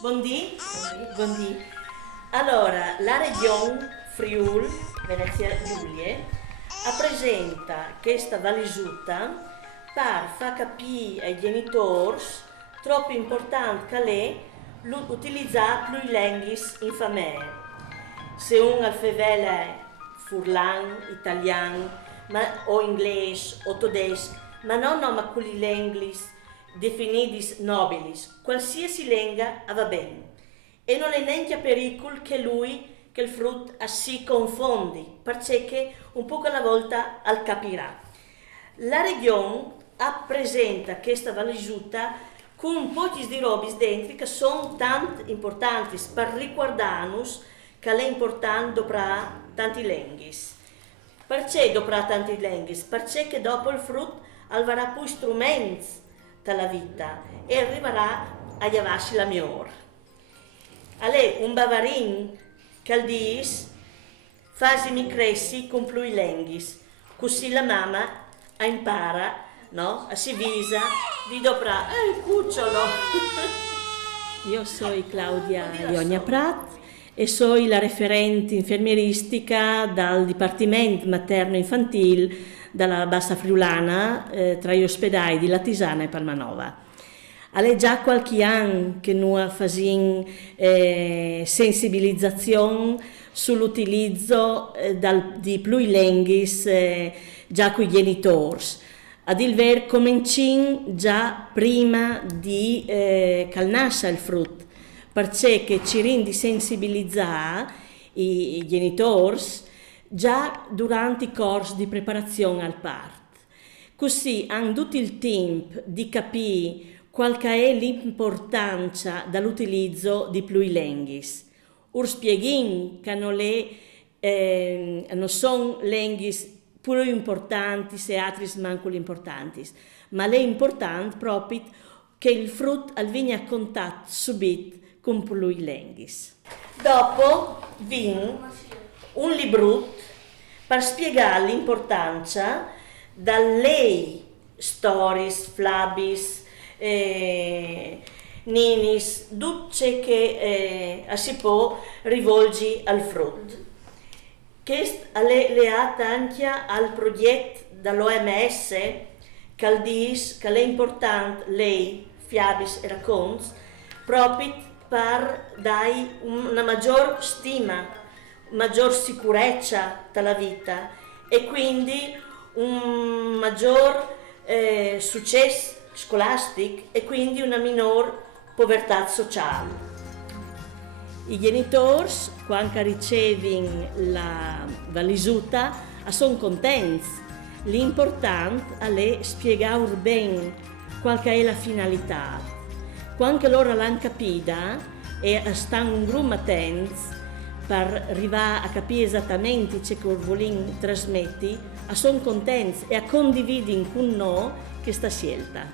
Buondì. Buondì. Allora, la regione Friuli, Venezia Giulie, presenta questa valisuta per far capire ai genitori troppo importante che è utilizzare più lingue in famiglia. Se un alfavelo furlan, italiano, o inglese o tedesco, ma non ma quelli lingue definiti nobili, qualsiasi lingua va bene. E non è neanche a pericolo che il frutto si confondi, perché un po' alla volta al capirà. La regione presenta questa valisuta con pochi di robe dentro che sono tanto importanti per ricordarnos che è importante doprare tanti lingue. Perché doprare tanti lingue? Perché dopo il frutto avrà più strumenti della vita e arriverà a chiamarsi la migliore. Allora, un bavarin che dice fasimi cresci con più lingue, così la mamma impara, no? A si visa di doprare il cucciolo. Io sono Claudia Ionia Prat e sono la referente infermieristica dal Dipartimento Materno-Infantile dalla Bassa Friulana tra gli ospedali di Latisana e Palmanova. È già qualche anno che noi facciamo sensibilizzazione sull'utilizzo di più lingue già con i genitori. Ad il vero cominciamo già prima di che nasce il frutto, perché ci rende sensibilizzare i genitori già durante i corsi di preparazione al parto. Così hanno tutto il tempo di capire qual è l'importanza dell'utilizzo di più lingue. Spieghiamo che non sono lingue più importanti se altre manco importanti, ma è importante proprio che il frutto viene a contatto subito con più lingue. Dopo viene un libro per spiegare l'importanza dalle stories, flabis, ninis, tutto ciò che si può rivolgere al frutto. Questo è legato anche al progetto dell'OMS che dice che è importante lei, fiabis e racconti proprio per dare una maggior stima, maggior sicurezza della vita e quindi un maggior successo scolastico e quindi una minor povertà sociale. I genitori, quando ricevono la valisuta, sono contenti. L'importante è spiegare bene qual è la finalità. Quando loro l'hanno capita e stanno un gruppo attenti per arrivare a capire esattamente ciò che vogliono trasmettere, sono contenti e condividono con noi questa scelta.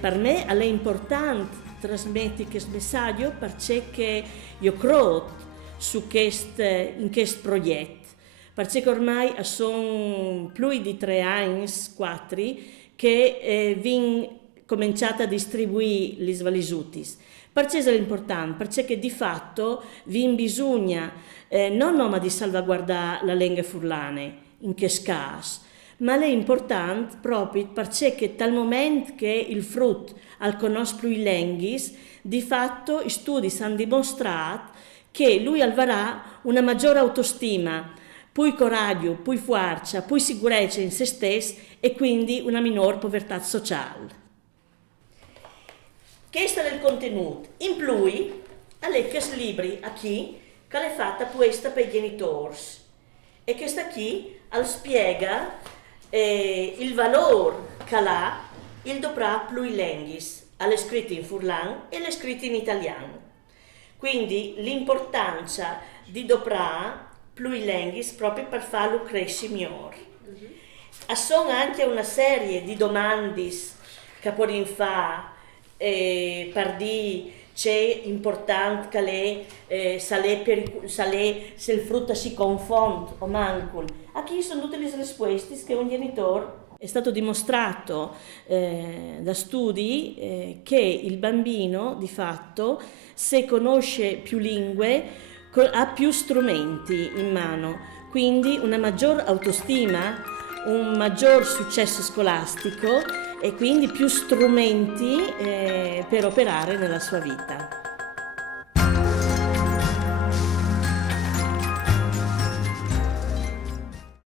Per me è importante trasmettere questo messaggio perché io credo in questo progetto, perché ormai sono più di 3 anni, 4, che vengo cominciata a distribuire le valisuti. Perché è importante? Perché di fatto vi bisogna non di salvaguardare la lingua furlane, in questo caso, ma è importante proprio perché dal momento che il frutto conosce più i lingue, di fatto gli studi hanno dimostrato che lui avrà una maggiore autostima, più coraggio, più forza, più sicurezza in se stesso e quindi una minor povertà sociale. Questo è il contenuto. In più, questo libro qui che è fatto apposta per i genitori e questa qui spiega il valore che ha il doprare più lingue, è scritto in furlan e è scritto in italiano. Quindi l'importanza di doprare più lingue proprio per farlo crescere meglio. Sono anche una serie di domande che possiamo fare per dire c'è importante che se il frutto si confonde o manco. Qui sono tutte le risposte che un genitore È stato dimostrato da studi che il bambino di fatto, se conosce più lingue, ha più strumenti in mano, quindi una maggior autostima, un maggior successo scolastico e quindi più strumenti per operare nella sua vita.